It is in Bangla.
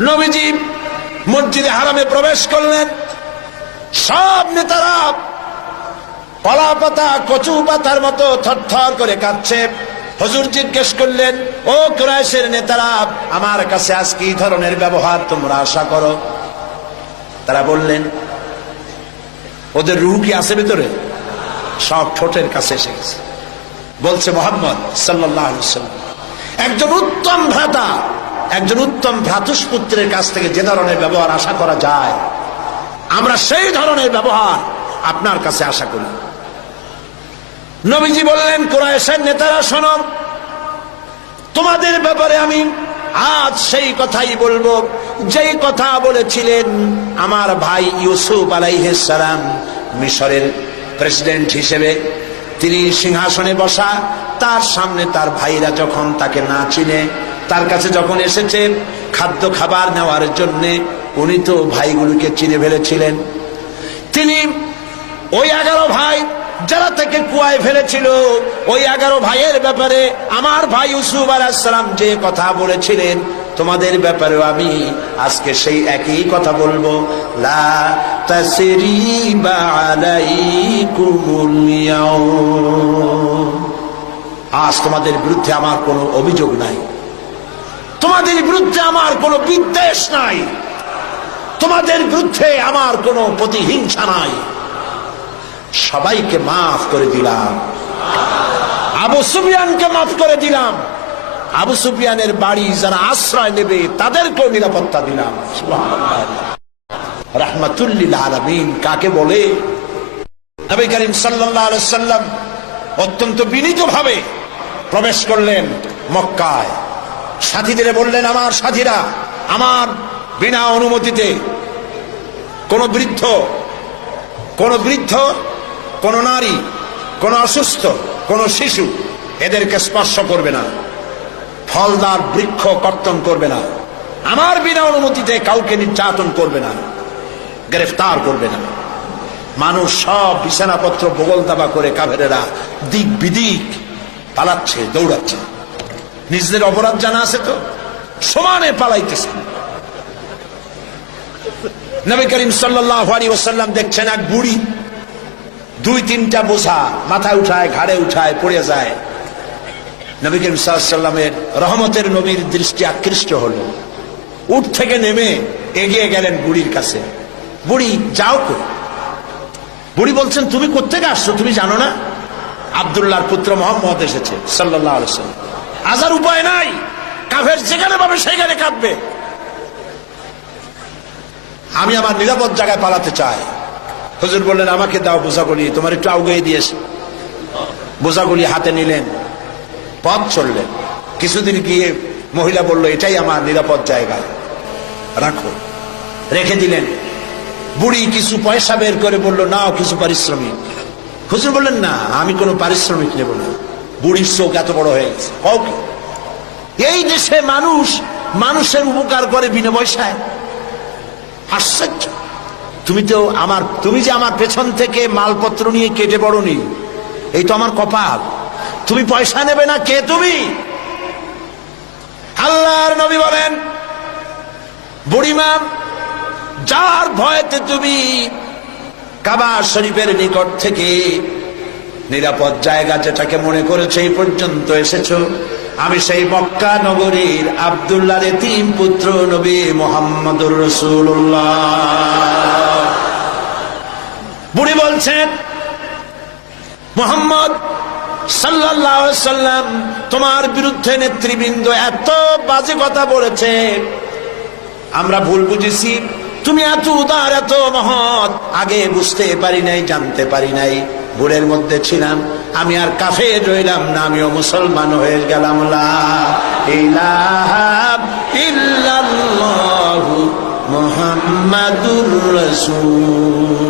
নবীজি মসজিদে হারামে প্রবেশ করলেন। সব নেতারা কলা পাতা, কচু পাতার মতো থরথর করে কাঁদছে। হজুর জিজ্ঞেস করলেন, ও কুরাইশের নেতারা, আমার কাছে আজ কি ধরনের ব্যবহার তোমরা আশা করো? তারা বললেন, ওদের রুহ কি আছে ভিতরে? সব ঠোঁটের কাছে এসে গেছে। বলছে মোহাম্মদ সাল্লাহ একজন উত্তম ভ্রাতা একজন উত্তম ভ্রাতুষ্পুত্রের কাছ থেকে যে ধরনের ব্যবহার আশা করা যায়, আমরা সেই ধরনের ব্যবহার আপনার কাছে আশা করি। নবীজি বললেন কোরআশের নেতারা, শোনো, তোমাদের ব্যাপারে আমি আজ সেই কথাই বলব, যেই কথা বলেছিলেন আমার ভাই ইউসুফ আলাইহালাম মিশরের প্রেসিডেন্ট হিসেবে। তিনি সিংহাসনে বসা, তার সামনে তার ভাইরা যখন তাকে না চিনে তার কাছে যখন এসেছে খাদ্য খাবার নেওয়ার জন্যে, উনি তো ভাইগুলোকে চিনে ফেলেছিলেন। তিনি ওই এগারো ভাই যারা তাকে কুয়ায় ফেলেছিল, ওই এগারো ভাইয়ের ব্যাপারে আমার ভাই ইউসুফ আলাহিসাম যে কথা বলেছিলেন, তোমাদের ব্যাপারেও আমি আজকে সেই একই কথা বলব। লা। আজ তোমাদের বিরুদ্ধে আমার কোনো অভিযোগ নাই। তোমাদের বিরুদ্ধে আমার কোনো বিদ্বেষ নাই। তোমাদের বিরুদ্ধে আমার কোনো প্রতিহিংসা নাই। সবাইকে মাফ করে দিলাম। আবু সুফিয়ানকে মাফ করে দিলাম। আবু সুফিয়ানের বাড়ি যারা আশ্রয় নেবে, তাদেরকেও নিরাপত্তা দিলাম। রাহমাতুল্লিল আলমিন। কাকে বলে? নবী করিম সাল্লাম অত্যন্ত বিনীত ভাবে প্রবেশ করলেন মক্কায়। সাথীদের বললেন, আমার সাথীরা, আমার বিনা অনুমতিতে কোন বৃদ্ধ কোন বৃদ্ধ, কোন নারী, কোন অসুস্থ, কোন শিশু এদেরকে স্পর্শ করবে না। ফলদার বৃক্ষ কর্তন করবে না। আমার বিনা অনুমতিতে কাউকে নির্যাতন করবে না, গ্রেফতার করবে না। মানুষ সব বিছানাপত্র বগল দাবা করে কাভেরেরা দিক বিদিক পালাচ্ছে, দৌড়াচ্ছে। নিজেদের অপরাধ জানা আছে তো? সমানে পালাইতেছে। নবী করিম সাল্লাহ ওসাল্লাম দেখছেন এক বুড়ি, দুই তিনটা বোঝা মাথায় উঠায়, ঘাড়ে উঠায়, পড়ে যায়। নবী করিম সাল্লামের রহমতের নবীর দৃষ্টি আকৃষ্ট হলো। উঠ থেকে নেমে এগিয়ে গেলেন বুড়ির কাছে। বুড়ি, যাও কো বুড়ি বলছেন, তুমি কোথেকে আসছো? তুমি জানো না? আবদুল্লাহর পুত্র মোহাম্মদ এসেছে সাল্লাহ আলসালাম আজার উপায় নাই। কাফের যেখানে পাবে, সেখানে কাঁদবে আমি আমার নিরাপদ জায়গায় পালাতে চাই। হুজুর বললেন, আমাকে দাও বোঝাগুলি, তোমার একটু আউগিয়ে দিয়েছে বোঝাগুলি হাতে নিলেন, পথ চললেন। কিছুদিন গিয়ে মহিলা বলল, এটাই আমার নিরাপদ জায়গা। রাখো। রেখে দিলেন। বুড়ি কিছু পয়সা বের করে বলল, নাও কিছু পারিশ্রমিক। হুজুর বললেন, না, আমি কোনো পারিশ্রমিক নেব না। বুড়ির চোখ এত বড় হয়ে গেছে? এই দেশে মানুষ মানুষের উপকার করে বিনা পয়সায়। আশ্চর্য। তুমি তো আমার, তুমি যে আমার পেছন থেকে মালপত্র নিয়ে কেটে পড়নি, এই তো আমার কপাল। তুমি পয়সা নেবে না কে তুমি? আল্লাহর নবী বলেন, বুড়িমা, যার ভয়তে তুমি কাবা শরীফের নিকট থেকে নিরাপদ জায়গা যেটাকে মনে করেছে, এই পর্যন্ত এসেছ। আমি সেই মক্কা নগরীর আবদুল্লাহ তিন পুত্র নবী মোহাম্মদুর রসুল্লাহ বুড়ি বলছেন, মোহাম্মদ সাল্লাম তোমার বিরুদ্ধে নেতৃবৃন্দ এত বাজে কথা বলেছে। আমরা ভুল বুঝেছি তুমি এত উদার, এত মহৎ। আগে বুঝতে পারি নাই, জানতে পারি নাই। ভুলের মধ্যে ছিলাম। আমি আর কাফে রইলাম না, আমিও মুসলমান হয়ে গেলাম। মুহাম্মাদুর রাসূল।